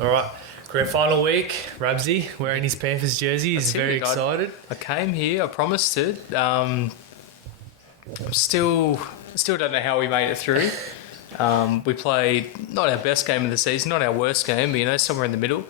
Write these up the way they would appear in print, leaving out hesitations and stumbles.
All right, grand final week. Rabsy wearing his Panthers jersey. He's very excited. I came here. I promised it. Still don't know how we made it through. We played not our best game of the season, not our worst game, but somewhere in the middle.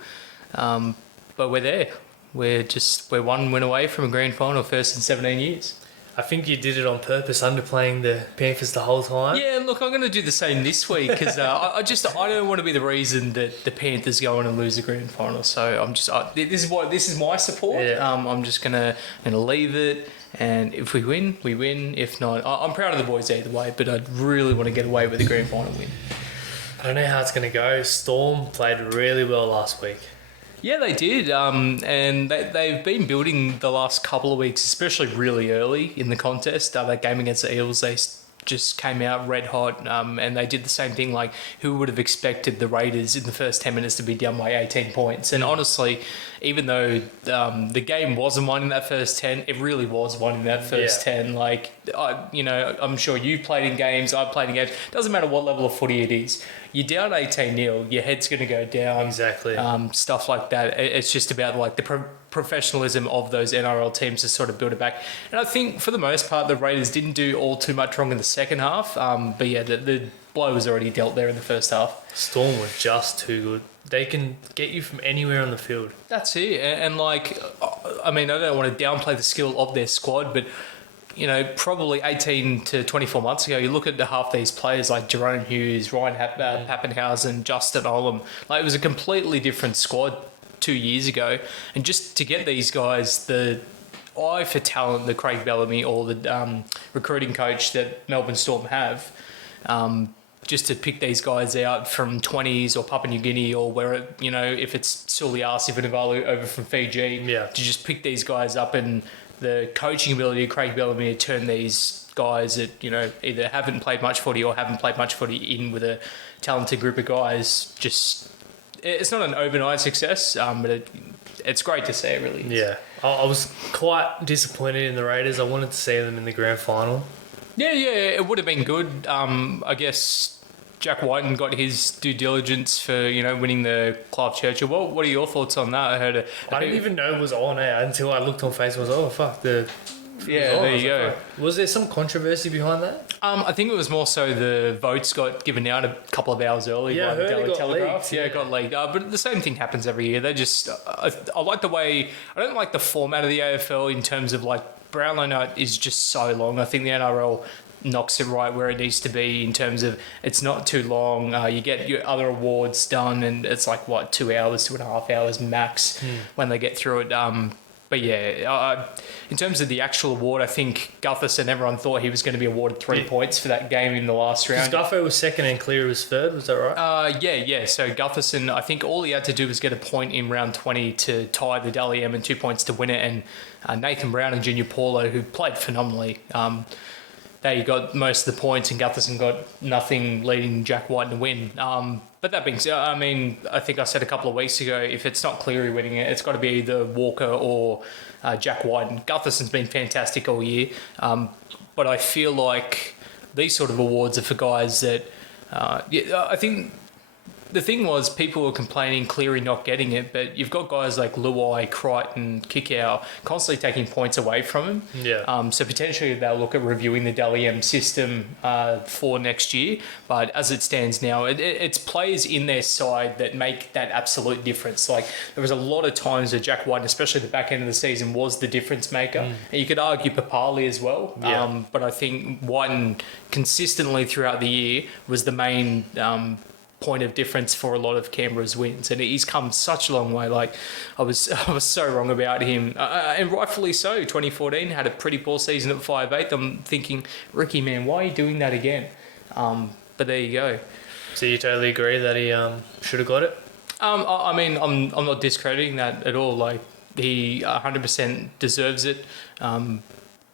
But we're there. We're one win away from a grand final, first in 17 years. I think you did it on purpose, underplaying the Panthers the whole time. Yeah, look, I'm going to do the same this week because I don't want to be the reason that the Panthers go on and lose the grand final. So this is my support. Yeah. I'm just gonna leave it, and if we win, we win. If not, I'm proud of the boys either way. But I'd really want to get away with a grand final win. I don't know how it's going to go. Storm played really well last week. Yeah, they did, and they've been building the last couple of weeks, especially really early in the contest. That game against the Eels, they just came out red hot, and they did the same thing. Like, who would have expected the Raiders in the first 10 minutes to be down by 18 points? And honestly, even though the game wasn't won in that first 10, it really was won in that first 10. Like, I'm sure you played in games, I've played in games. Doesn't matter what level of footy it is. You're down 18-0, your head's going to go down. Exactly. Stuff like that. It's just about like the professionalism of those NRL teams to sort of build it back. And I think for the most part, the Raiders didn't do all too much wrong in the second half. But yeah, the blow was already dealt there in the first half. Storm were just too good. They can get you from anywhere on the field. That's it. And like, I mean, I don't want to downplay the skill of their squad, but probably 18 to 24 months ago, you look at half these players like Jerome Hughes, Ryan Pappenhausen, Justin Olam. Like, it was a completely different squad 2 years ago. And just to get these guys, the eye for talent that Craig Bellamy or the recruiting coach that Melbourne Storm have, just to pick these guys out from 20s or Papua New Guinea or where, if it's Suliasi Vunivalu over from Fiji, to just pick these guys up, and the coaching ability of Craig Bellamy to turn these guys that, either haven't played much footy or haven't played much footy in with a talented group of guys, it's not an overnight success, but it's great to see, it really is. Yeah. I was quite disappointed in the Raiders. I wanted to see them in the grand final. Yeah, it would have been good. I guess Jack Whiten got his due diligence for, winning the Clive Churchill. What are your thoughts on that? I didn't even know it was on until I looked on Facebook. I was like, oh, fuck, there you go. Was there some controversy behind that? I think it was more so the votes got given out a couple of hours early by the Daily Telegraph. It got leaked. But the same thing happens every year. They just... I like the way... I don't like the format of the AFL in terms of, like, Brownlow night is just so long. I think the NRL knocks it right where it needs to be in terms of it's not too long. You get your other awards done, and it's like, 2 hours, 2.5 hours max when they get through it. But yeah, in terms of the actual award, I think Gutherson, everyone thought he was going to be awarded 3 points for that game in the last round. Guffo was second and Cleary was third, was that right? Yeah. So Gutherson, I think all he had to do was get a point in round 20 to tie the Dally M and 2 points to win it. And Nathan Brown and Junior Paulo, who played phenomenally, they got most of the points, and Gutherson got nothing, leading Jack White to win. But that being said, I mean, I think I said a couple of weeks ago, if it's not Cleary winning it, it's got to be either Walker or Jack White. And Gutherson's been fantastic all year. But I feel like these sort of awards are for guys that... I think the thing was people were complaining Cleary not getting it, but you've got guys like Luai, Crichton, Kikau constantly taking points away from him. Yeah. So potentially they'll look at reviewing the Dally M system for next year. But as it stands now, it's players in their side that make that absolute difference. Like, there was a lot of times where Jack White, especially the back end of the season, was the difference maker. And you could argue Papali as well. Yeah. But I think Whiten consistently throughout the year was the main... point of difference for a lot of Canberra's wins, and he's come such a long way. Like, I was so wrong about him, and rightfully so. 2014 had a pretty poor season at 5'8". I'm thinking, Ricky, man, why are you doing that again? But there you go. So you totally agree that he should have got it? I mean, I'm not discrediting that at all. Like, he 100% deserves it.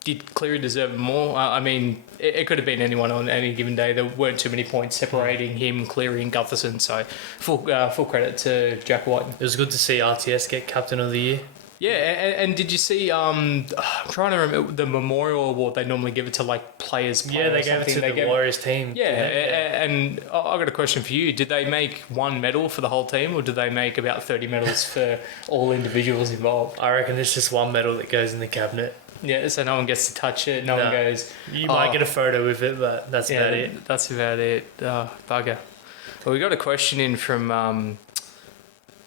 Did Cleary deserve more? I mean, it could have been anyone on any given day. There weren't too many points separating him, Cleary and Gutherson. So full credit to Jack White. It was good to see RTS get Captain of the Year. Yeah, and did you see? I'm trying to remember the memorial award. They normally give it to like players. Yeah, they gave it to the Warriors team. Yeah, and I got a question for you. Did they make one medal for the whole team, or did they make about 30 medals for all individuals involved? I reckon it's just one medal that goes in the cabinet. Yeah, so no one gets to touch it. No one goes. You might get a photo with it, but that's about it. That's about it. Bugger. Well, we got a question in from.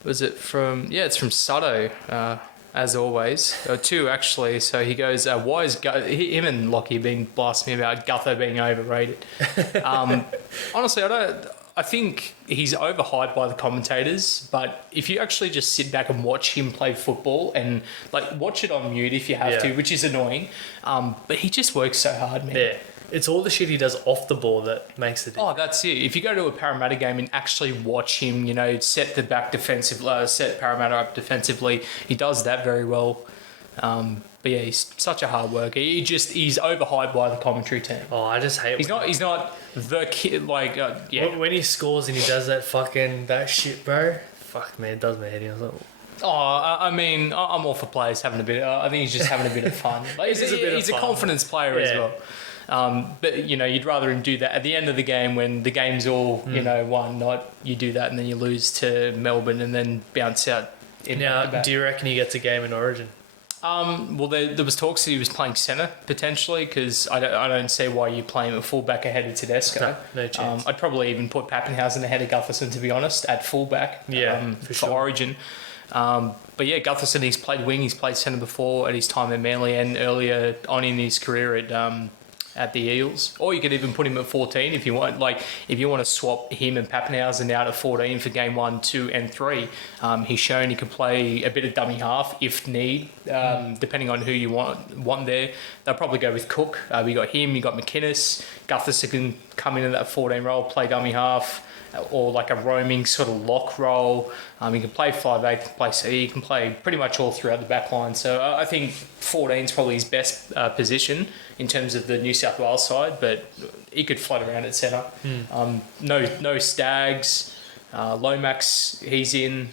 Was it from? Yeah, it's from Sutto. As always, two actually. So he goes, "Why is him and Lockie been blasting me about Gutho being overrated?" Honestly, I think he's overhyped by the commentators. But if you actually just sit back and watch him play football and like watch it on mute if you have to, which is annoying, but he just works so hard, man. Yeah. It's all the shit he does off the ball that makes the difference. Oh, that's it. If you go to a Parramatta game and actually watch him, set the back set Parramatta up defensively, he does that very well. But yeah, he's such a hard worker. He's overhyped by the commentary team. Oh, I just hate. He's not the kid When he scores and he does that shit, bro. Fuck man, it does my head in. I was like, I mean, I'm all for players having a bit. I think he's just having a bit of fun. Like, he's a confidence player as well. But you'd rather him do that at the end of the game when the game's all won. Not you do that and then you lose to Melbourne and then bounce out. Now, do you reckon he gets a game in Origin? Well, there was talks that he was playing centre potentially because I don't see why you play him at fullback ahead of Tedesco. No chance. I'd probably even put Pappenhausen ahead of Gutherson, to be honest, at fullback. For sure. Origin. But yeah, Gutherson, he's played wing, he's played centre before at his time at Manly and earlier on in his career at the Eels. Or you could even put him at 14 if you want. Like, if you want to swap him and Pappenhausen out at 14 for game 1, 2 and 3. He's shown he can play a bit of dummy half if need, depending on who you want there. They'll probably go with Cook. We got him, you got McInnes. Gutherson can come into that 14 role, play dummy half, or like a roaming sort of lock role. He can play 5'8", he can play C, he can play pretty much all throughout the back line. So I think 14 is probably his best position in terms of the New South Wales side, but he could float around at centre. No Stags, Lomax, he's in.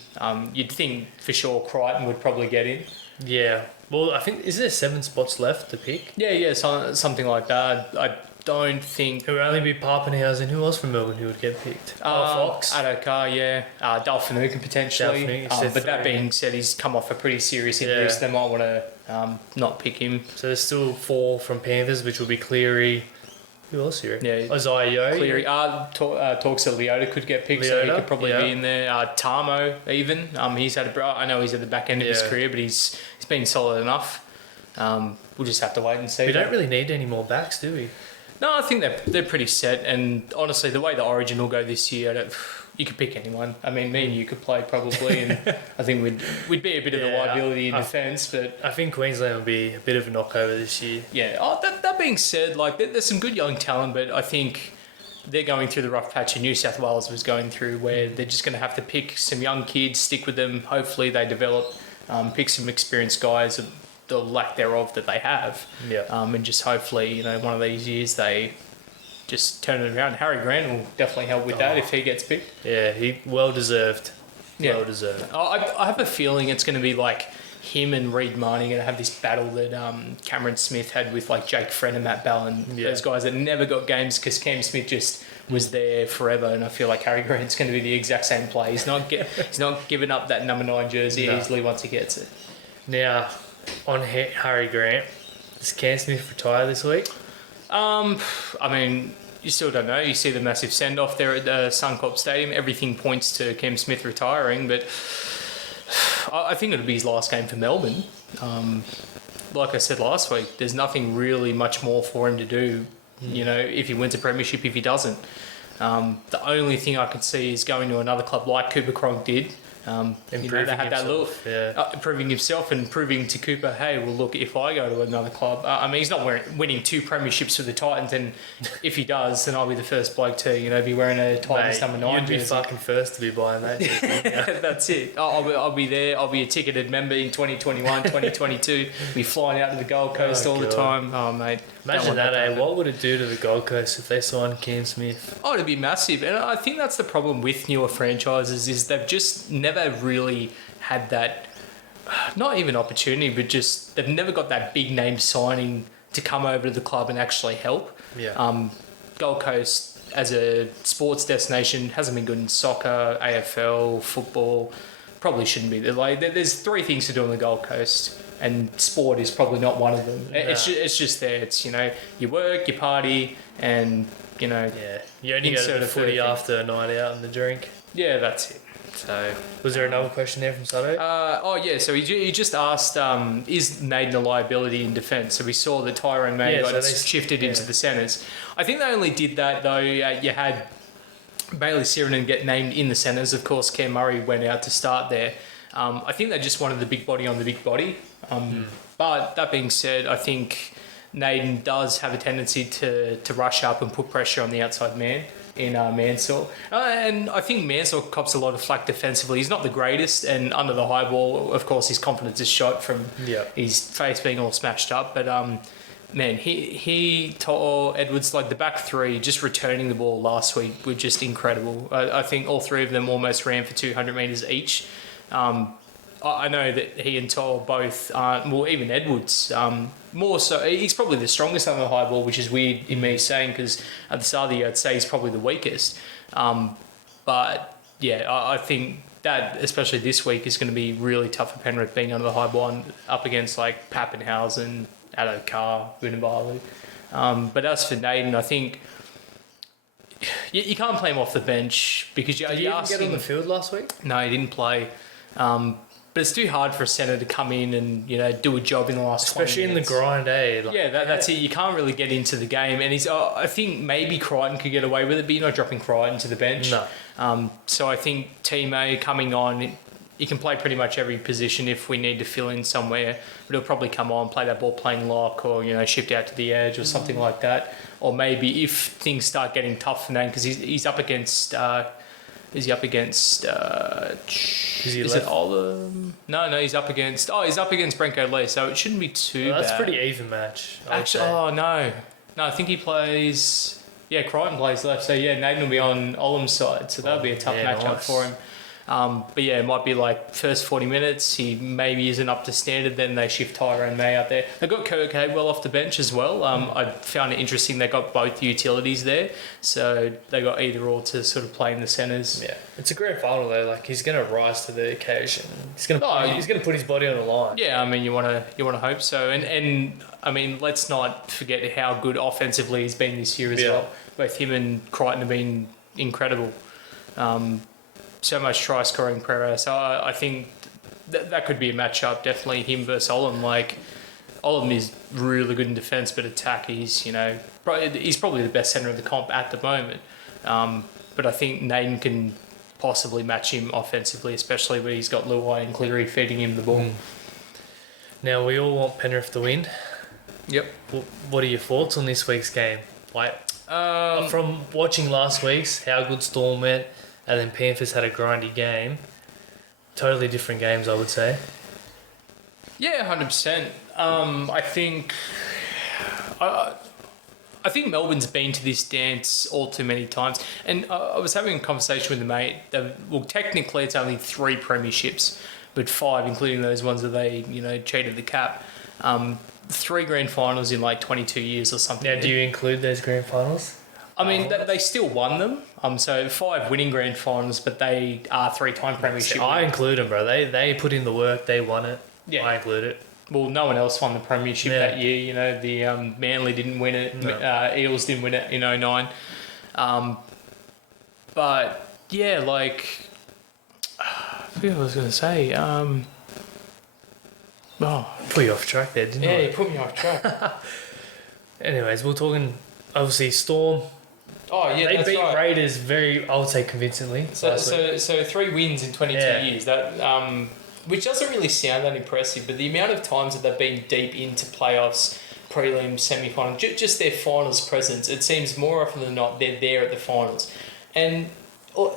You'd think for sure Crichton would probably get in. Yeah. Well, I think, is there 7 spots left to pick? Yeah, something like that. I don't think... It would only be Pappenhausen. Who else from Melbourne who would get picked? Fox? Adokar, yeah. Dalfinuka potentially. But that being said, he's come off a pretty serious injury, so they might want to not pick him. So there's still 4 from Panthers, which will be Cleary. Who else here? Yeah, Isaiah Yeo. Cleary. Talks that Leota could get picked, so he could probably be in there. Tamo, even. He's had I know he's at the back end of his career, but he's been solid enough. We'll just have to wait and see. We don't really need any more backs, do we? No, I think they're pretty set. And honestly, the way the Origin will go this year, you could pick anyone. I mean, me and you could play probably, and I think we'd be a bit of a liability in defence. But I think Queensland will be a bit of a knockover this year. Yeah. That being said, like there's some good young talent, but I think they're going through the rough patch New South Wales was going through, where they're just going to have to pick some young kids, stick with them. Hopefully, they develop, pick some experienced guys. The lack thereof that they have, and just hopefully one of these years they just turn it around. Harry Grant will definitely help with that if he gets picked. Yeah, he well deserved. Well deserved. I have a feeling it's going to be like him and Reid Marnie going to have this battle that Cameron Smith had with like Jake Friend and Matt Ballin. Those guys that never got games because Cam Smith just was there forever, and I feel like Harry Grant's going to be the exact same play. He's not giving up that number 9 jersey easily once he gets it. Now, on Harry Grant, does Cam Smith retire this week? I mean, you still don't know. You see the massive send-off there at the Suncorp Stadium. Everything points to Cam Smith retiring, but I think it'll be his last game for Melbourne. Like I said last week, there's nothing really much more for him to do, if he wins a premiership, if he doesn't. The only thing I could see is going to another club like Cooper Cronk did. They had that little proving himself and proving to Cooper, hey, well, look, if I go to another club, I mean, he's not winning 2 premierships for the Titans, and if he does, then I'll be the first bloke to, be wearing a Titans number 9 jersey. You'd be fucking first to be buying that jersey. That's it. I'll be there. I'll be a ticketed member in 2021, 2022. Be flying out to the Gold Coast all the time. Oh, mate. Imagine that, What would it do to the Gold Coast if they signed Cam Smith? Oh, it'd be massive. And I think that's the problem with newer franchises is they've just never really had that not even opportunity, but just they've never got that big name signing to come over to the club and actually help. Yeah. Gold Coast as a sports destination hasn't been good in soccer, AFL, football. Probably shouldn't be. There's three things to do on the Gold Coast, and sport is probably not one of them. No. It's just there. It's, you work, you party, and Yeah. You only go to the footy after a night out and the drink. Yeah, that's it. So, was there another question there from Sato? So he just asked, is Naden a liability in defence? So we saw that Tyrone May got shifted into the centres. I think they only did that though. You had Bailey Sirenen get named in the centres. Of course, Cam Murray went out to start there. I think they just wanted the big body on the big body. But that being said, I think Naden does have a tendency to rush up and put pressure on the outside man in Mansell. And I think Mansell cops a lot of flack defensively. He's not the greatest, and under the high ball, of course, his confidence is shot from his face being all smashed up. But man, he told Edwards, like the back three, just returning the ball last week were just incredible. I think all three of them almost ran for 200 metres each. I know that he and Toll both aren't, well, even Edwards, more so, he's probably the strongest on the high ball, which is weird in me saying, because at the start of the year, I'd say he's probably the weakest. But yeah, I think that, especially this week, is going to be really tough for Penrith being under the high ball and up against like Pappenhausen, Addo Carr, Vunivalu. But as for Naden, I think you can't play him off the bench because Did he even get on the field last week? No, he didn't play. But it's too hard for a centre to come in and do a job in the last 20 especially minutes. in the grind, eh? That's it. You can't really get into the game, and I think maybe Crichton could get away with it, but you're not dropping Crichton to the bench. No. So I think Team A coming on, he can play pretty much every position if we need to fill in somewhere, but he'll probably come on, play that ball playing lock, or shift out to the edge or something like that. Or maybe if things start getting tough for Nate, because he's up against. Is he up against? Is he is left? it Olam? No, he's up against. He's up against Brenko Lee, so it shouldn't be too That's bad. a pretty even match. Actually, no, I think he plays. Yeah, Crichton plays left, so yeah, Naden will be on Olam's side, so that'll be a tough matchup for him. But yeah, it might be like first 40 minutes, he maybe isn't up to standard, then they shift Tyrone May out there. They got Kirk Hadewell off the bench as well. I found it interesting they got both utilities there, so they got either or to sort of play in the centres. Yeah, it's a grand final though. Like he's going to rise to the occasion. He's going to put his body on the line. Yeah, I mean you want to hope so, and I mean let's not forget how good offensively he's been this year as well. Both him and Crichton have been incredible. So much try scoring prowess. So I think that could be a matchup. Definitely him versus Olam. Like Olam is really good in defence, but attack he's probably the best centre of the comp at the moment. But I think Naden can possibly match him offensively, especially when he's got Luai and Cleary feeding him the ball. Now we all want Penrith to win. Yep. What are your thoughts on this week's game? Like from watching last week's, how good Storm went. And then Panthers had a grindy game. Totally different games, I would say. Yeah, 100%. I think Melbourne's been to this dance all too many times. And I was having a conversation with a mate. Technically it's only 3 premierships, but 5, including those ones that they, cheated the cap. 3 grand finals in like 22 years or something. Now, do you include those grand finals? I mean, they still won them. So 5 winning grand finals, but they are 3-time premiership. I include them, bro. They put in the work. They won it. Yeah. I include it. Well, no one else won the premiership that year. The Manly didn't win it. No. Eels didn't win it in 2009. But yeah, like I forget what I was going to say. Put you off track there, didn't I? Yeah, you put me off track. Anyways, we're talking obviously Storm. Oh yeah, they that's beat right. Raiders very, I would say, convincingly. So 3 wins in 22 years. That which doesn't really sound that impressive, but the amount of times that they've been deep into playoffs, prelims, semi-finals, just their finals presence, it seems more often than not they're there at the finals, and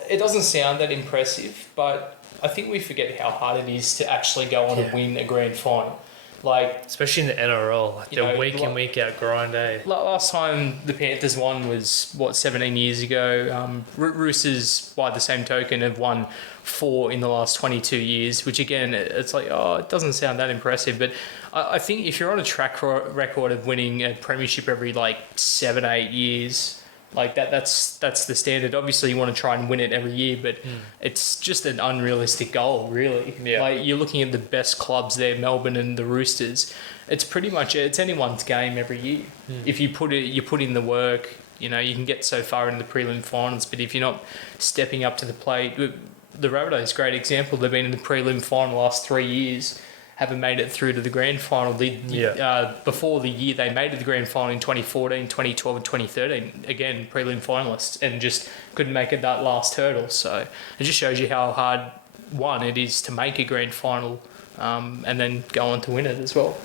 it doesn't sound that impressive, but I think we forget how hard it is to actually go on and win a grand final. Like, especially in the NRL, like they're week in, week out grind, eh? Last time the Panthers won was 17 years ago. Roosters, by the same token, have won 4 in the last 22 years, which again, it's like, oh, it doesn't sound that impressive. But I think if you're on a track record of winning a premiership every like 7-8 years, like that's the standard. Obviously, you want to try and win it every year, but it's just an unrealistic goal, really. Yeah. Like you're looking at the best clubs there, Melbourne and the Roosters. It's pretty much it's anyone's game every year. If you put in the work, you know you can get so far in the prelim finals. But if you're not stepping up to the plate, the Rabbitohs, great example. They've been in the prelim final the last 3 years. Haven't made it through to the grand final. Before the year they made it to the grand final in 2014, 2012 and 2013. Again, prelim finalists and just couldn't make it that last hurdle. So it just shows you how hard, one, it is to make a grand final and then go on to win it as well.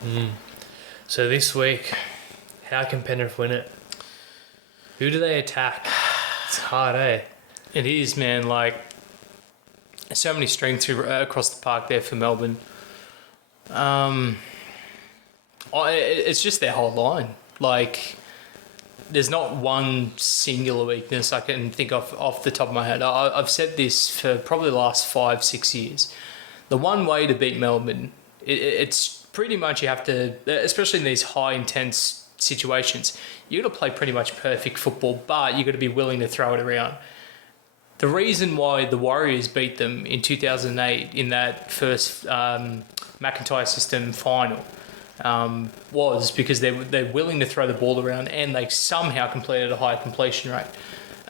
So this week, how can Penrith win it? Who do they attack? It's hard, eh? It is, man. Like, so many strengths across the park there for Melbourne. It's just their whole line. Like, there's not one singular weakness I can think of off the top of my head. I've said this for probably the last 5-6 years. The one way to beat Melbourne, it's pretty much you have to, especially in these high intense situations, you got to play pretty much perfect football, but you got to be willing to throw it around. The reason why the Warriors beat them in 2008 in that first McIntyre system final was because they're willing to throw the ball around and they somehow completed a high completion rate.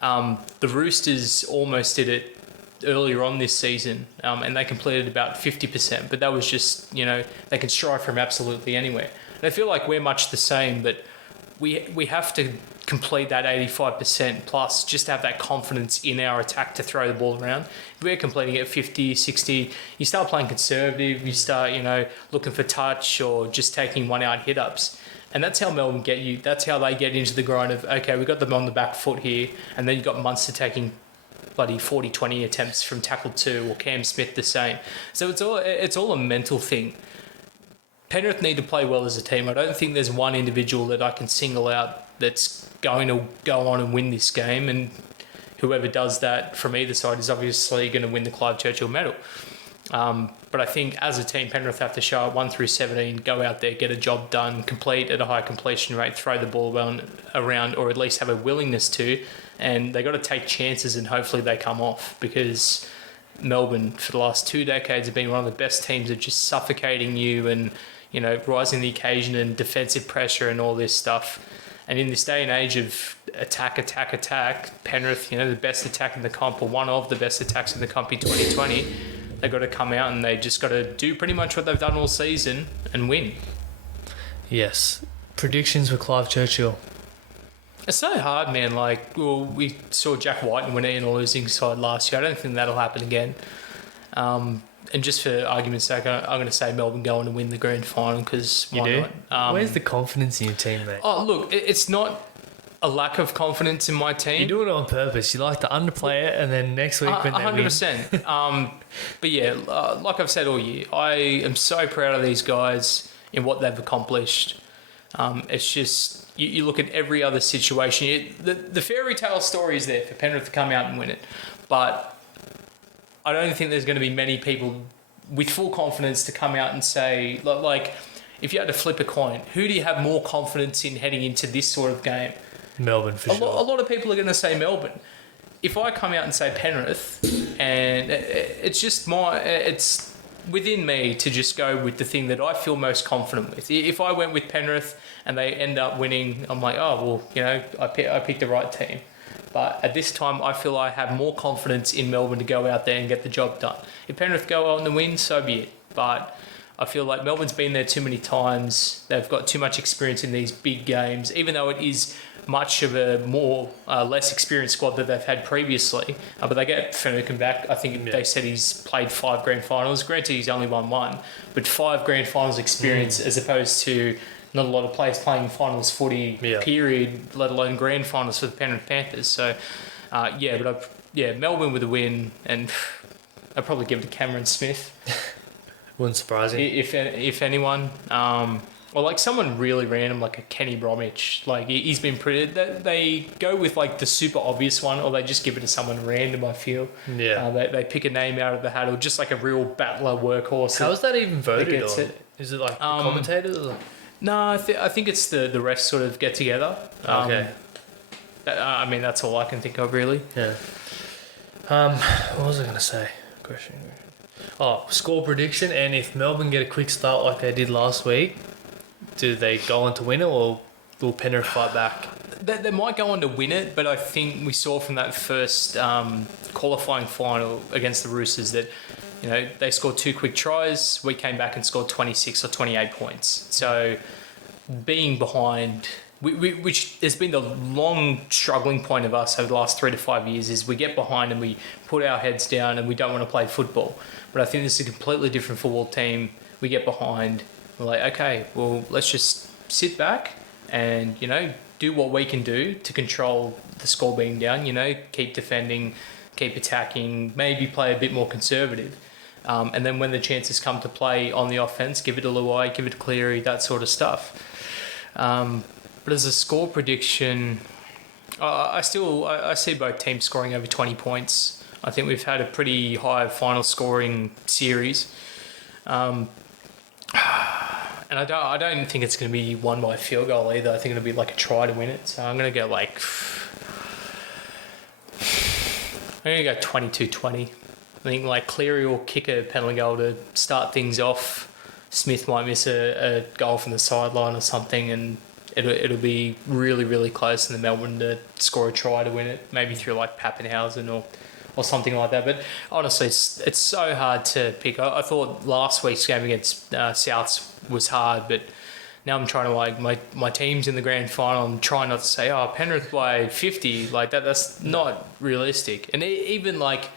The Roosters almost did it earlier on this season and they completed about 50%, but that was just, they can strike from absolutely anywhere. And I feel like we're much the same, but we have to complete that 85% plus just to have that confidence in our attack to throw the ball around. If we're completing it 50, 60, you start playing conservative, you start, looking for touch or just taking one out hit-ups. And that's how Melbourne get you. That's how they get into the grind of, okay, we've got them on the back foot here, and then you've got Munster taking bloody 40-20 attempts from tackle 2 or Cam Smith the same. So it's all a mental thing. Penrith need to play well as a team. I don't think there's one individual that I can single out that's going to go on and win this game, and whoever does that from either side is obviously going to win the Clive Churchill medal. But I think as a team, Penrith have to show up 1 through 17, go out there, get a job done, complete at a high completion rate, throw the ball around, or at least have a willingness to, and they got to take chances and hopefully they come off, because Melbourne for the last 2 decades have been one of the best teams at just suffocating you and rising the occasion and defensive pressure and all this stuff. And in this day and age of attack, Penrith, the best attack in the comp, or one of the best attacks in the comp in 2020, they've got to come out and they just got to do pretty much what they've done all season and win. Yes. Predictions for Clive Churchill. It's so hard, man. Like, well, we saw Jack White win it in a losing side last year. I don't think that'll happen again. And just for argument's sake, I'm going to say Melbourne go on to win the grand final, because why not? Where's the confidence in your team, mate? Oh, look, it's not a lack of confidence in my team. You do it on purpose. You like to underplay it, and then next week when they 100%. But yeah, like I've said all year, I am so proud of these guys in what they've accomplished. It's just, you look at every other situation. The fairy tale story is there for Penrith to come out and win it. But I don't think there's going to be many people with full confidence to come out and say, like, if you had to flip a coin, who do you have more confidence in heading into this sort of game? Melbourne, for sure. A lot of people are going to say Melbourne. If I come out and say Penrith, and it's just it's within me to just go with the thing that I feel most confident with. If I went with Penrith and they end up winning, I'm like, oh, well, I picked the right team. But at this time, I feel I have more confidence in Melbourne to go out there and get the job done. If Penrith go on to win, so be it. But I feel like Melbourne's been there too many times. They've got too much experience in these big games, even though it is much of a less experienced squad that they've had previously. But they get Finucane back. I think they said he's played 5 grand finals. Granted, he's only won 1, but 5 grand finals experience as opposed to not a lot of players playing finals footy, period, let alone grand finals for the Penrith Panthers. So, Melbourne with a win, and I'd probably give it to Cameron Smith. Wouldn't surprise me. If anyone. or like someone really random, like a Kenny Bromwich. Like he's been pretty. They go with like the super obvious one, or they just give it to someone random. I feel. Yeah. They pick a name out of the hat, or just like a real battler workhorse. How is that even voted on? It. Is it like the commentators? Or? No, I think it's the refs sort of get together. Okay. I mean, that's all I can think of, really. Yeah. What was I going to say? Question. Oh, score prediction, and if Melbourne get a quick start like they did last week, do they go on to win it, or will Penrith fight back? They might go on to win it, but I think we saw from that first qualifying final against the Roosters that, you know, they scored 2 quick tries. We came back and scored 26 or 28 points. So being behind, which has been the long struggling point of us over the last 3 to 5 years, is we get behind and we put our heads down and we don't want to play football. But I think this is a completely different football team. We get behind. We're like, okay, well, let's just sit back and, you know, do what we can do to control the score being down, you know, keep defending, keep attacking, maybe play a bit more conservative. And then when the chances come to play on the offense, give it to Luai, give it to Cleary, that sort of stuff. But as a score prediction, I see both teams scoring over 20 points. I think we've had a pretty high final scoring series. And I don't think it's going to be won by a field goal either. I think it'll be like a try to win it. So I'm going to go like... I'm going to go 22-20. I think like Cleary will kick a penalty goal to start things off. Smith might miss a goal from the sideline or something, and it'll be really, really close, and the Melbourne to score a try to win it, maybe through like Pappenhausen or something like that. But honestly, it's so hard to pick. I thought last week's game against Souths was hard, but now I'm trying to, like, my team's in the grand final. I'm trying not to say, oh, Penrith by 50. Like, that's not realistic. And even, like,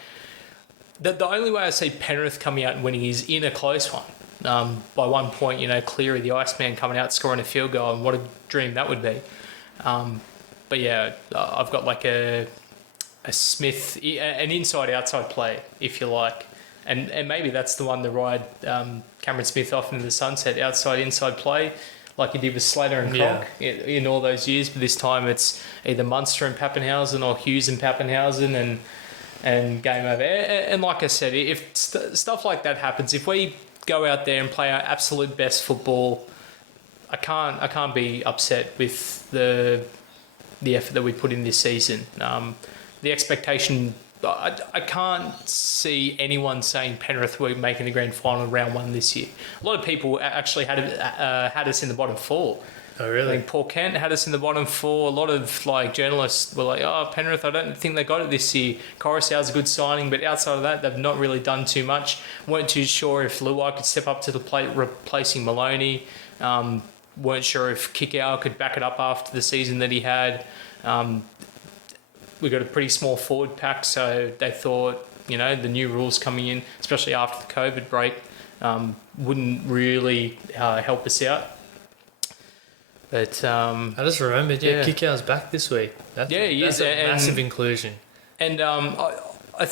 the only way I see Penrith coming out and winning is in a close one. By 1 point, you know, Cleary, the Iceman, coming out scoring a field goal, and what a dream that would be. But yeah, I've got like a Smith, an inside-outside play, if you like. And maybe that's the one to ride Cameron Smith off into the sunset, outside-inside play, like he did with Slater and Cronk in all those years. But this time it's either Munster and Pappenhausen or Hughes and Pappenhausen, and game over. And like I said, if stuff like that happens, if we go out there and play our absolute best football, I can't be upset with the effort that we put in this season. The expectation, I can't see anyone saying Penrith were making the grand final round 1 this year. A lot of people actually had us in the bottom 4. Oh, really? I think Paul Kent had us in the bottom 4. A lot of like journalists were like, oh, Penrith, I don't think they got it this year. Coruscant's a good signing, but outside of that, they've not really done too much. Weren't too sure if Luai could step up to the plate replacing Maloney. Weren't sure if Kickow could back it up after the season that he had. We got a pretty small forward pack, so they thought, you know, the new rules coming in, especially after the COVID break, wouldn't really help us out. But I just remembered, Kickout's back this week. That's he is. That's a massive inclusion. And I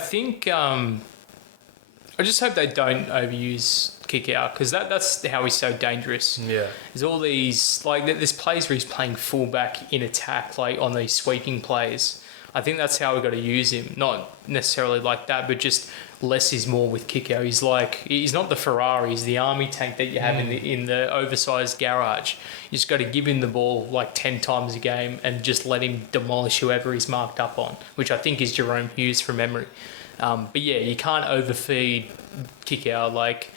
think I just hope they don't overuse Kickout, because that's how he's so dangerous. Yeah, there's all these, like, there's plays where he's playing fullback in attack, like on these sweeping plays. I think that's how we've got to use him. Not necessarily like that, but just less is more with Kickout. He's not the Ferrari, he's the army tank that you have in the oversized garage. You just got to give him the ball like 10 times a game and just let him demolish whoever he's marked up on, which I think is Jerome Hughes from memory. But yeah, you can't overfeed Kickout. Like,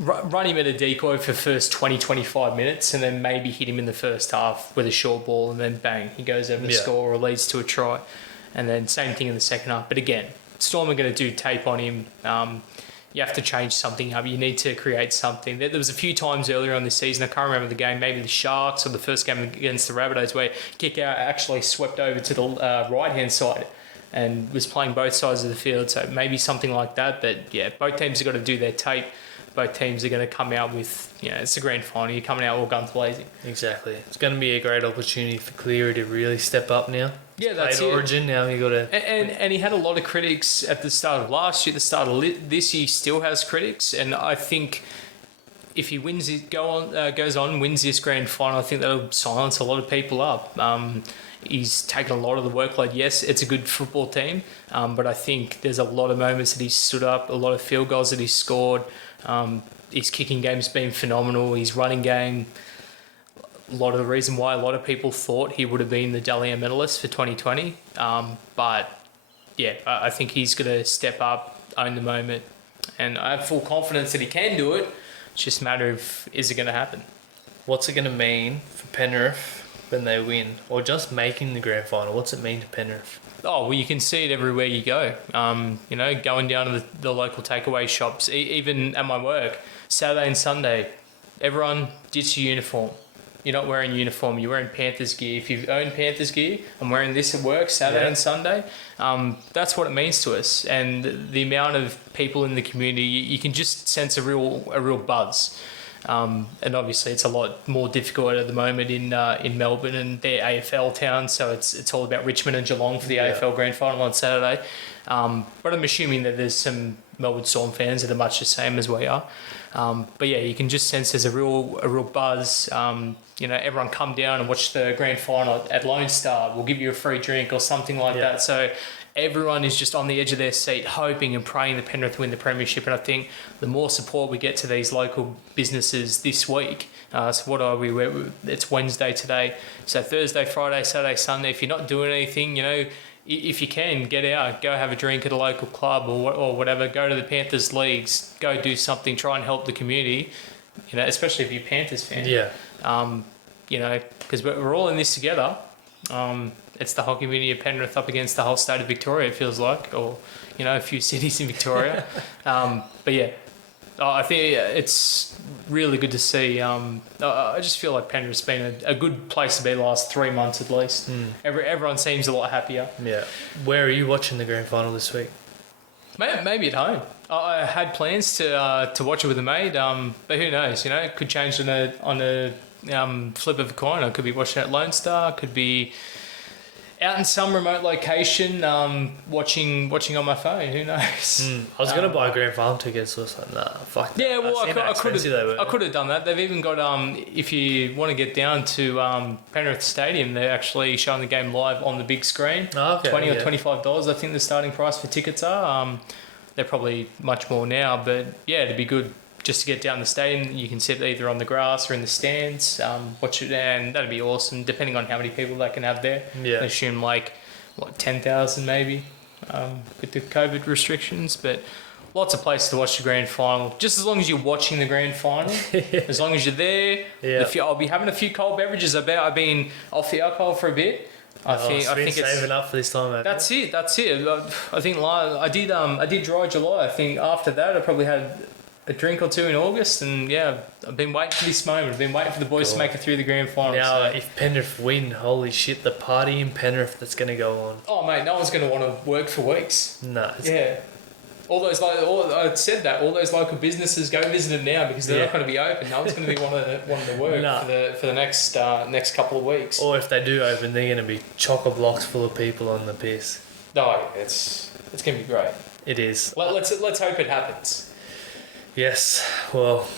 run him at a decoy for first 20-25 minutes and then maybe hit him in the first half with a short ball, and then bang, he goes over the score or leads to a try. And then same thing in the second half. But again, Storm are going to do tape on him. You have to change something up. You need to create something. There was a few times earlier on this season, I can't remember the game, maybe the Sharks or the first game against the Rabbitohs, where Kickout actually swept over to the right-hand side and was playing both sides of the field. So maybe something like that. But yeah, both teams have got to do their tape. Both teams are going to come out with, you know, it's the grand final. You're coming out all guns blazing. Exactly. It's going to be a great opportunity for Cleary to really step up now. Yeah, that's it. Origin, now you got to... And he had a lot of critics at the start of last year. The start of this year, he still has critics. And I think if he wins it, goes on, wins this grand final, I think that'll silence a lot of people up. He's taken a lot of the workload. Yes, it's a good football team, but I think there's a lot of moments that he's stood up, a lot of field goals that he's scored. His kicking game's been phenomenal. His running game, a lot of the reason why a lot of people thought he would have been the Dally M medalist for 2020. But yeah, I think he's going to step up, own the moment, and I have full confidence that he can do it. It's just a matter of, is it going to happen? What's it going to mean for Penrith when they win, or just making the grand final? What's it mean to Penrith? Oh, well, you can see it everywhere you go. Going down to the local takeaway shops, even at my work, Saturday and Sunday, everyone ditch your uniform. You're not wearing uniform, you're wearing Panthers gear. If you own Panthers gear, I'm wearing this at work Saturday and Sunday. That's what it means to us. And the amount of people in the community, you can just sense a real buzz. And obviously it's a lot more difficult at the moment in Melbourne, and their AFL town, so it's all about Richmond and Geelong for the AFL Grand Final on Saturday. But I'm assuming that there's some Melbourne Storm fans that are much the same as we are. But yeah, you can just sense there's a real buzz. Everyone come down and watch the grand final at Lone Star. We'll give you a free drink or something like that. So everyone is just on the edge of their seat, hoping and praying that Penrith win the premiership. And I think the more support we get to these local businesses this week, so what are we? It's Wednesday today. So Thursday, Friday, Saturday, Sunday, if you're not doing anything, if you can, get out, go have a drink at a local club or whatever, go to the Panthers leagues, go do something, try and help the community, especially if you're a Panthers fan. Yeah. Because we're all in this together. It's the whole community of Penrith up against the whole state of Victoria, it feels like, or, a few cities in Victoria. But yeah, I think it's really good to see. I just feel like Penrith's been a good place to be the last 3 months at least. Everyone seems a lot happier. Yeah. Where are you watching the grand final this week? Maybe at home. I had plans to watch it with a mate, but who knows? It could change on a flip of a coin. I could be watching at Lone Star. Could be out in some remote location, watching on my phone. Who knows? I was gonna buy grand final tickets. So I was like, nah, fuck that. Yeah, well, I could have done that. They've even got if you want to get down to Penrith Stadium, they're actually showing the game live on the big screen. Oh, okay, $20 or $25. I think the starting price for tickets are. They're probably much more now, but yeah, it'd be good just to get down the stadium. You can sit either on the grass or in the stands, watch it, and that'd be awesome, depending on how many people they can have there. Yeah. I assume 10,000 maybe, with the COVID restrictions, but lots of places to watch the grand final. Just as long as you're watching the grand final, as long as you're there. Yeah. I'll be having a few cold beverages. I've been off the alcohol for a bit. I think it's saving up for this time. That's it. I think I did dry July. I think after that I probably had a drink or two in August, and yeah, I've been waiting for this moment. I've been waiting for the boys to make it through the grand final. Now, if Penrith win, holy shit, the party in Penrith that's going to go on. Oh mate, no one's going to want to work for weeks. No. Yeah. I said that all those local businesses, go visit them now because they're not going to be open. No one's going to be wanting to work for the next couple of weeks. Or if they do open, they're going to be chocker blocks full of people on the piss. No, it's going to be great. It is. Let's hope it happens. Yes. Well,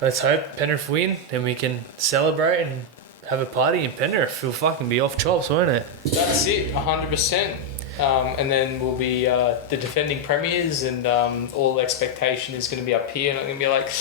let's hope Penrith win, and we can celebrate and have a party in Penrith. It'll fucking be off chops, won't it? That's it, 100%. And then we'll be the defending premiers, and all expectation is going to be up here, and I'm going to be like,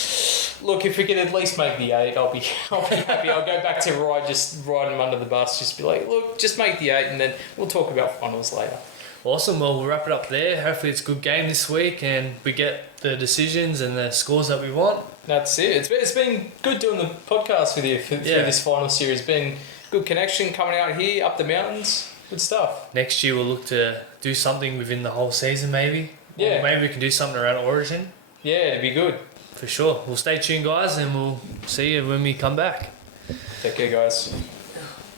look, if we can at least make the 8, I'll be happy. I'll go back to just ride them under the bus, just be like, look, just make the 8, and then we'll talk about finals later. Awesome. Well, we'll wrap it up there. Hopefully it's a good game this week, and we get the decisions and the scores that we want. That's it. It's been good doing the podcast with you through this final series. It's been good connection coming out here up the mountains. Good stuff. Next year we'll look to do something within the whole season, maybe. Yeah. Or maybe we can do something around Origin. Yeah, it'd be good. For sure. Well, stay tuned, guys, and we'll see you when we come back. Take care, guys.